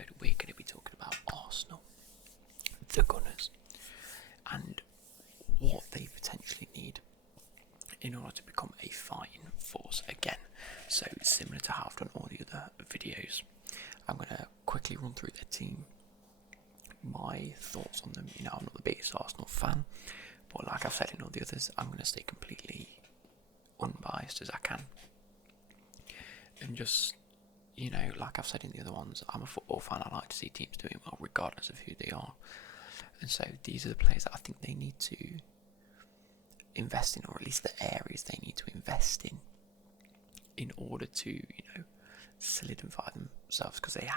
episode, we're going to be talking about Arsenal, the Gunners, and what they potentially need in order to become a fighting force again. So similar to how I've done all the other videos, I'm going to quickly run through their team, my thoughts on them. I'm not the biggest Arsenal fan, but like I've said in all the others, I'm going to stay completely unbiased as I can. And just, like I've said in the other ones, I'm a football fan. I like to see teams doing well regardless of who they are. And so these are the players that I think they need to invest in, or at least the areas they need to invest in order to, solidify themselves, because they've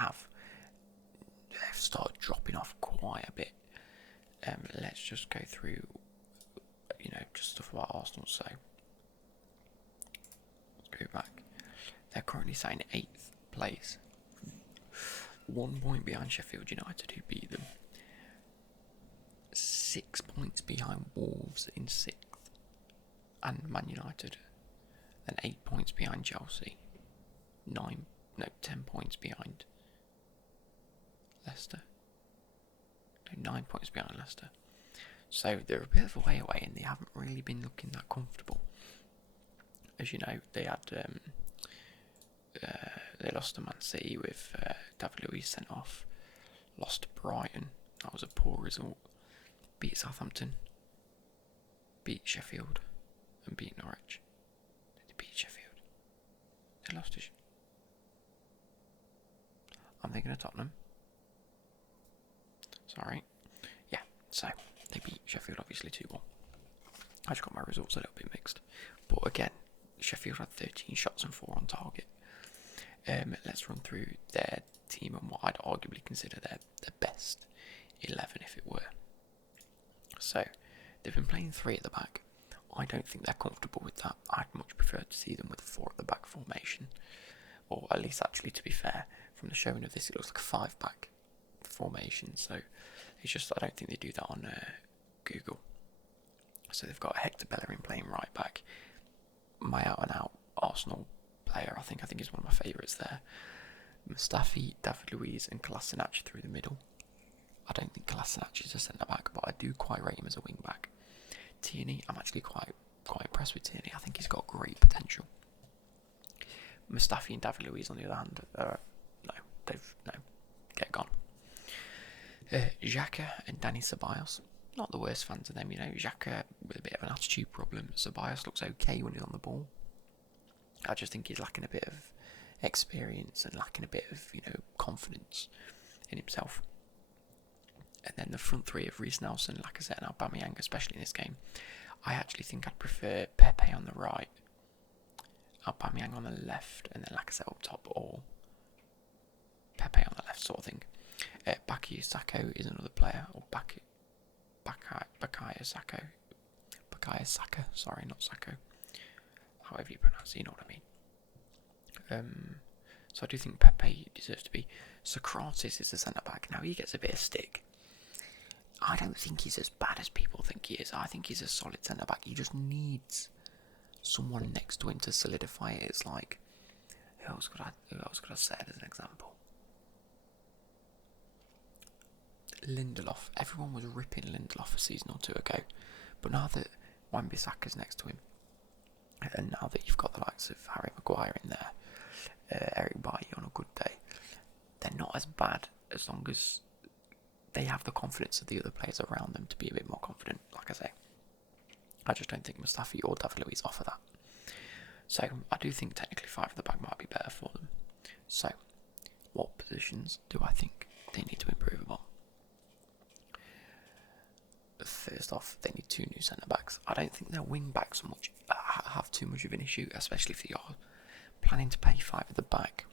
started dropping off quite a bit. Let's just go through, just stuff about Arsenal. So let's go back. They're currently sitting 8th place, 1 point behind Sheffield United, who beat them, 6 points behind Wolves in 6th, and Man United, and 8 points behind Chelsea, 10 points behind Leicester, 9 points behind Leicester. So they're a bit of a way away, and they haven't really been looking that comfortable. As you know, they had they lost to Man City with David Luiz sent off, lost to Brighton, that was a poor result, beat Southampton, beat Sheffield, and beat Norwich. Did they beat Sheffield? They lost to I'm thinking of Tottenham. Sorry. Yeah, so they beat Sheffield obviously 2-1. I just got my results a little bit mixed. But again, Sheffield had 13 shots and 4 on target. Let's run through their team and what I'd arguably consider their best 11 if it were. So, they've been playing 3 at the back. I don't think they're comfortable with that. I'd much prefer to see them with a 4 at the back formation. Or at least, actually, to be fair, from the showing of this, it looks like a 5-back formation. So, it's just I don't think they do that on Google. So they've got Hector Bellerin playing right back. My out-and-out Arsenal player, I think he's one of my favourites there. Mustafi, David Luiz and Kolasinac through the middle. I don't think Kolasinac is a centre-back, but I do quite rate him as a wing-back. Tierney, I'm actually quite impressed with Tierney. I think he's got great potential. Mustafi and David Luiz, on the other hand, get gone. Xhaka and Dani Ceballos, not the worst fans of them, Xhaka with a bit of an attitude problem. Ceballos looks okay when he's on the ball. I just think he's lacking a bit of experience and lacking a bit of, confidence in himself. And then the front 3 of Reece Nelson, Lacazette and Aubameyang, especially in this game. I actually think I'd prefer Pepe on the right, Aubameyang on the left, and then Lacazette up top, or Pepe on the left, sort of thing. Bukayo Saka is another player, or Bukayo Saka, sorry, not Saka. However you pronounce it, you know what I mean. So I do think Pepe deserves to be. Socrates is the centre-back. Now, he gets a bit of stick. I don't think he's as bad as people think he is. I think he's a solid centre-back. He just needs someone next to him to solidify it. It's like, who else could I say as an example? Lindelof. Everyone was ripping Lindelof a season or 2 ago. But now that Wan-Bissaka's next to him, and now that you've got the likes of Harry Maguire in there, Eric Bailly on a good day, they're not as bad as long as they have the confidence of the other players around them to be a bit more confident, like I say. I just don't think Mustafi or David Luiz offer that. So I do think technically 5 at the back might be better for them. So, what positions do I think they need to improve upon? First off, they need 2 new centre-backs. I don't think their wing-backs have too much of an issue, especially if they are planning to pay 5 at the back.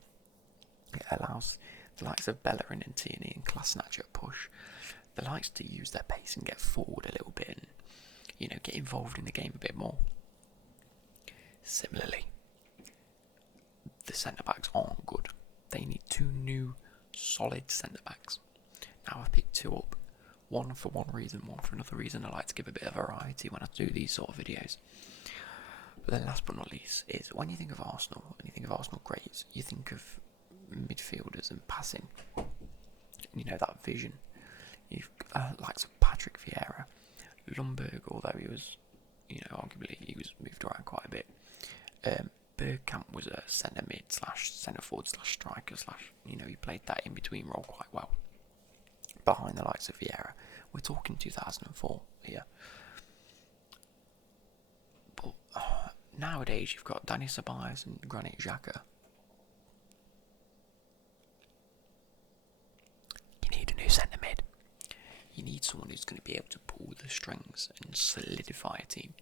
It allows the likes of Bellerin and Tierney and Kolasinac at push. The likes to use their pace and get forward a little bit and, get involved in the game a bit more. Similarly, the centre-backs aren't good. They need 2 new, solid centre-backs. Now I've picked 2 up. One for one reason, one for another reason. I like to give a bit of variety when I do these sort of videos. But then last but not least is when you think of Arsenal, and you think of Arsenal greats, you think of midfielders and passing. that vision. You've likes of Patrick Vieira, Lundberg, although he was, arguably he was moved around quite a bit. Bergkamp was a centre mid slash centre forward slash striker slash, he played that in between role quite well. Behind the likes of Vieira, we're talking 2004 here. But nowadays you've got Dani Ceballos and Granit Xhaka. You need a new centre mid. You need someone who's going to be able to pull the strings and solidify a team.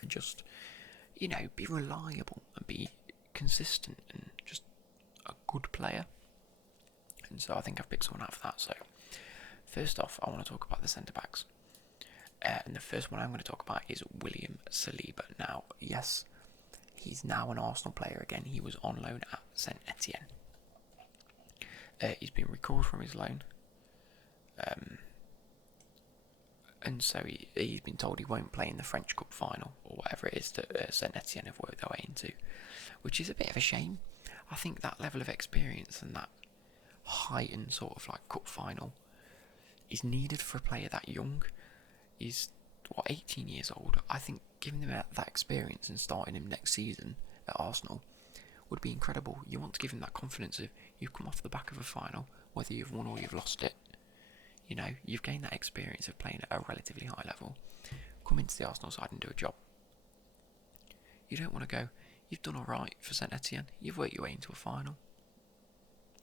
And just, be reliable and be consistent and just a good player. And so I think I've picked someone out for that. So first off, I want to talk about the centre-backs. And the first one I'm going to talk about is William Saliba. Now, yes, he's now an Arsenal player again. He was on loan at Saint Etienne. He's been recalled from his loan. And so he's been told he won't play in the French Cup final, or whatever it is that Saint Etienne have worked their way into, which is a bit of a shame. I think that level of experience and that heightened sort of like cup final is needed for a player that young. He's 18 years old. I think giving him that experience and starting him next season at Arsenal would be incredible. You want to give him that confidence of you've come off the back of a final, whether you've won or you've lost it. You've gained that experience of playing at a relatively high level. Come into the Arsenal side and do a job. You don't want to go, you've done alright for Saint Etienne, you've worked your way into a final.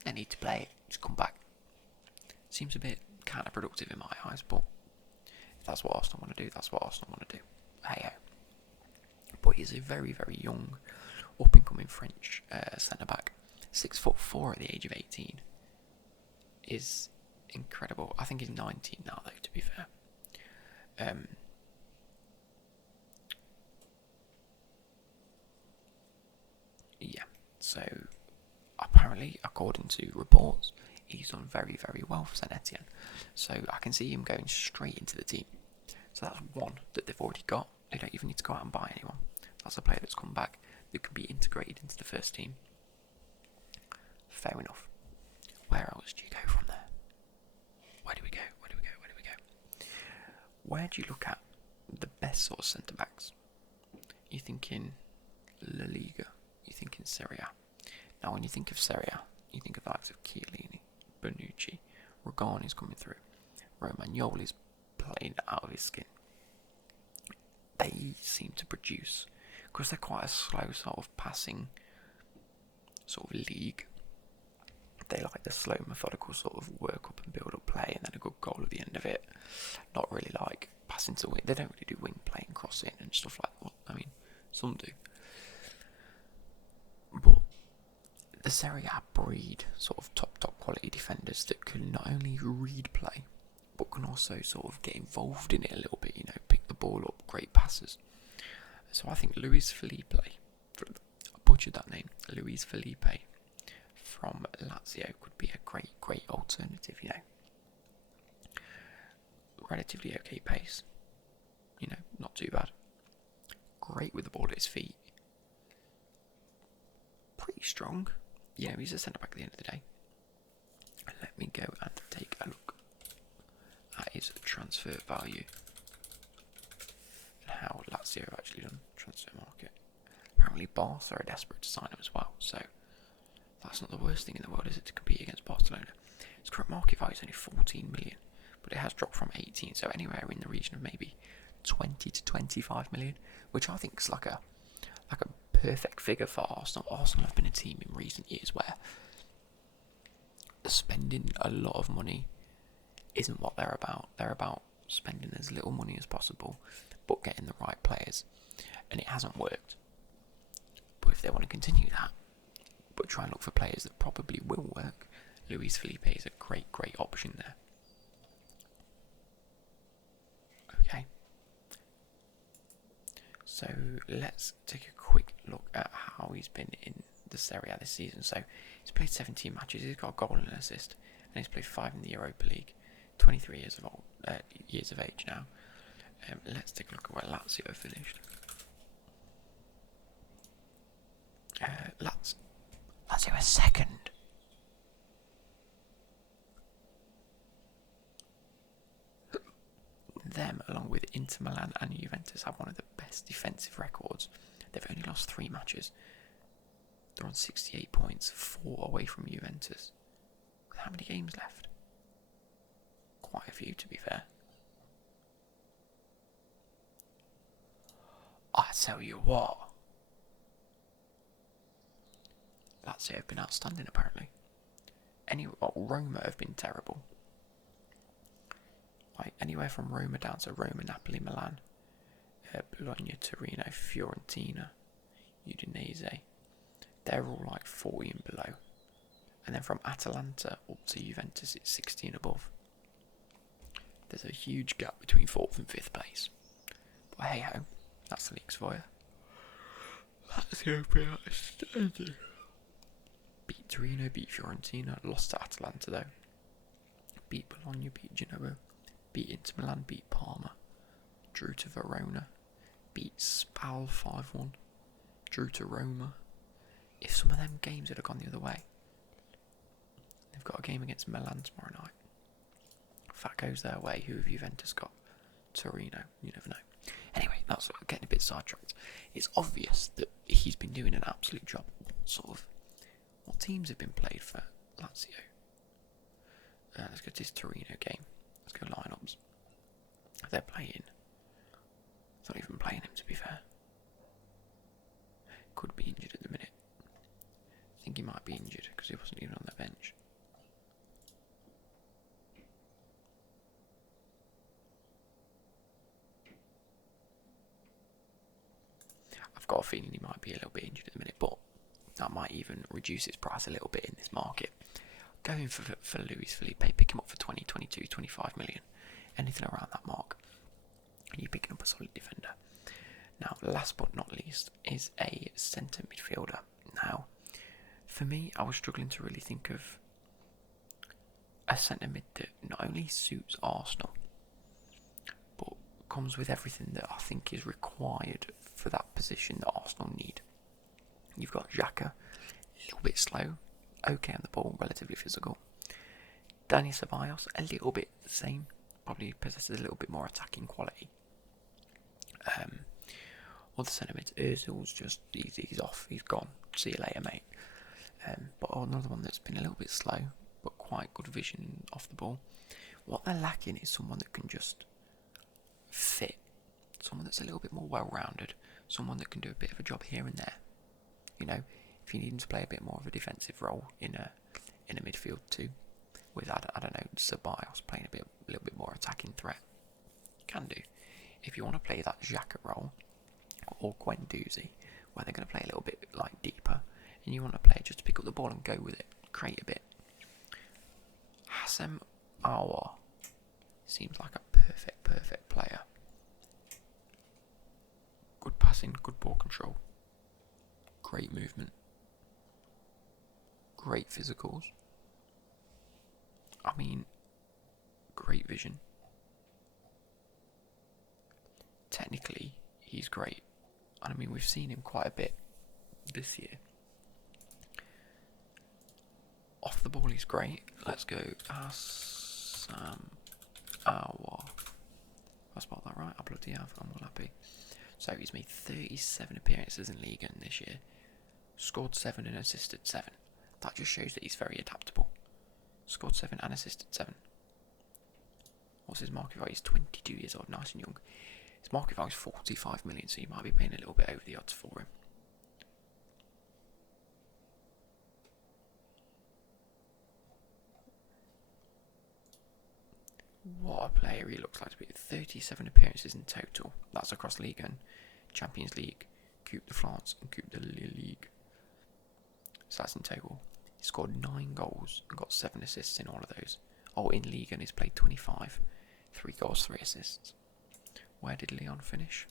They need to play it, just come back. Seems a bit counterproductive in my eyes, but if that's what Arsenal want to do, that's what Arsenal want to do. Hey-ho. But he's a very, very young, up-and-coming French centre-back. 6'4" at the age of 18. Is incredible. I think he's 19 now, though, to be fair. Yeah, so apparently, according to reports, he's done very, very well for Saint Etienne. So I can see him going straight into the team. So that's one that they've already got. They don't even need to go out and buy anyone. That's a player that's come back that can be integrated into the first team. Fair enough. Where else do you go from there? Where do we go? Where do you look at the best sort of centre-backs? You're thinking La Liga. You're thinking Serie A. Now, when you think of Serie A, you think of the likes of Chiellini, Bonucci, Rugani's coming through, Romagnoli's playing out of his skin. They seem to produce, because they're quite a slow sort of passing sort of league. They like the slow, methodical sort of work up and build up play, and then a good goal at the end of it. Not really like passing to wing. They don't really do wing play and crossing and stuff like that. I mean, some do. But the Serie A breed sort of top quality defenders that can not only read play, but can also sort of get involved in it a little bit. Pick the ball up, great passes. So I think Luis Felipe, I butchered that name, Luis Felipe from Lazio could be a great alternative, Relatively okay pace, not too bad. Great with the ball at his feet. Pretty strong. He's a centre-back at the end of the day. Let me go and take a look at his transfer value and how Lazio have actually done transfer market. Apparently Barca are desperate to sign him as well, so that's not the worst thing in the world, is it, to compete against Barcelona. His current market value is only 14 million, but it has dropped from 18, so anywhere in the region of maybe 20 to 25 million, which I think is like a perfect figure for Arsenal. Arsenal have been a team in recent years where spending a lot of money isn't what they're about. They're about spending as little money as possible, but getting the right players, and it hasn't worked. But if they want to continue that, but try and look for players that probably will work, Luis Felipe is a great option there. Okay. So let's take a quick look at how he's been in the Serie A this season. So he's played 17 matches, he's got a goal and an assist, and he's played 5 in the Europa League. 23 years of age now. Let's take a look at where Lazio finished. Lazio are second. Inter Milan and Juventus have one of the best defensive records. They've only lost 3 matches. They're on 68 points, 4 away from Juventus. With how many games left? Quite a few, to be fair. I tell you what. Lazio have been outstanding, apparently. Roma have been terrible. Like, anywhere from Roma down to Roma, Napoli, Milan, Bologna, Torino, Fiorentina, Udinese. They're all like 40 and below. And then from Atalanta up to Juventus, it's 60 and above. There's a huge gap between 4th and 5th place. But hey ho, that's the leagues for you. That's the open outstanding. Beat Torino, beat Fiorentina, lost to Atalanta though. Beat Bologna, beat Genoa, beat Inter Milan, beat Parma, drew to Verona, beat Spal 5-1, drew to Roma. If some of them games had gone the other way, they've got a game against Milan tomorrow night. If that goes their way, who have Juventus got? Torino, you never know. Anyway, that's getting a bit sidetracked. It's obvious that he's been doing an absolute job. What teams have been played for Lazio? Let's go to this Torino game. Let's go lineups. They're playing. It's not even playing him, to be fair. Could be injured at the minute. I think he might be injured because he wasn't even on the bench. I've got a feeling he might be a little bit injured at the minute, but that might even reduce his price a little bit in this market. Going for Luis Felipe, pick him up for 20, 22, 25 million. Anything around that mark. And you're picking up a solid defender. Now, last but not least, is a centre midfielder. Now, for me, I was struggling to really think of a centre mid that not only suits Arsenal, but comes with everything that I think is required for that position that Arsenal need. You've got Xhaka, a little bit slow, okay on the ball, relatively physical. Dani Ceballos, a little bit the same, probably possesses a little bit more attacking quality. Other centre mids, Ozil's just, he's off, he's gone, see you later mate. But another one that's been a little bit slow, but quite good vision off the ball. What they're lacking is someone that can just fit, someone that's a little bit more well-rounded, someone that can do a bit of a job here and there. You know, if you need him to play a bit more of a defensive role in a midfield too, with I don't know, Ceballos playing a little bit more attacking threat, can do. If you want to play that Xhaka role or Guendouzi, where they're going to play a little bit like deeper, and you want to play just to pick up the ball and go with it, create a bit. Hassem Aouar seems like a perfect player. Good passing, good ball control, great movement, great physicals. I mean, great vision. Technically, he's great. And I mean, we've seen him quite a bit this year. Off the ball, he's great. Let's go Hassem Aouar. I spelled that right? I bloody have. I'm all happy. So he's made 37 appearances in Liga this year. Scored 7 and assisted 7. That just shows that he's very adaptable. Scored 7 and assisted 7. What's his market value? He's 22 years old, nice and young. His market value is 45 million, so you might be paying a little bit over the odds for him. What a player he looks like to be. 37 appearances in total. That's across Liga and Champions League, Coupe de France and Coupe de la Ligue. So that's in total. He scored 9 goals and got 7 assists in all of those. Oh, in Liga and he's played 25. 3 goals, 3 assists. Where did Leon finish?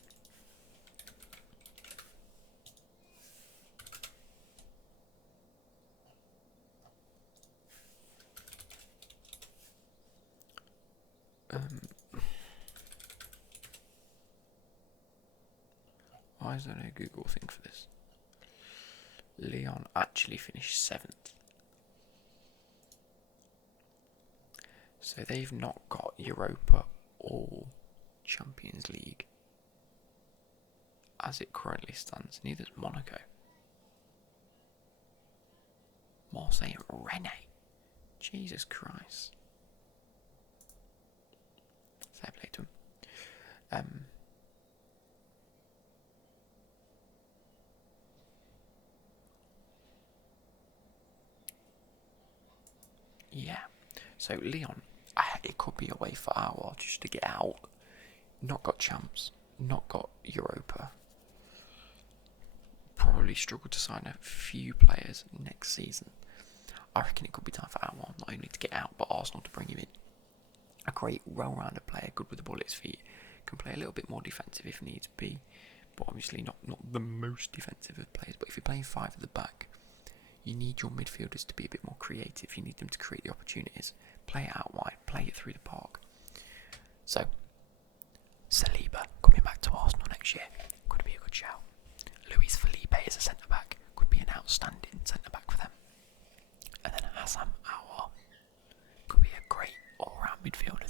Why is there no Google thing for this? Leon actually finished 7th. So they've not got Europa or Champions League as it currently stands. Neither's Monaco. Marseille and Rennes. Jesus Christ. Fair play to him. Yeah. So Lyon, it could be a way for our just to get out. Not got champs, not got Europa. Probably struggle to sign a few players next season. I reckon it could be time for our not only to get out, but Arsenal to bring him in. A great, well-rounded player, good with the ball at his feet, can play a little bit more defensive if needs be, but obviously not the most defensive of players. But if you're playing five at the back, you need your midfielders to be a bit more creative. You need them to create the opportunities, play it out wide, play it through the park. So, Saliba coming back to Arsenal next year could be a good shout. Luis Felipe as a centre back could be an outstanding centre back for them. And then Hassam Aouar could be a great all-round midfielder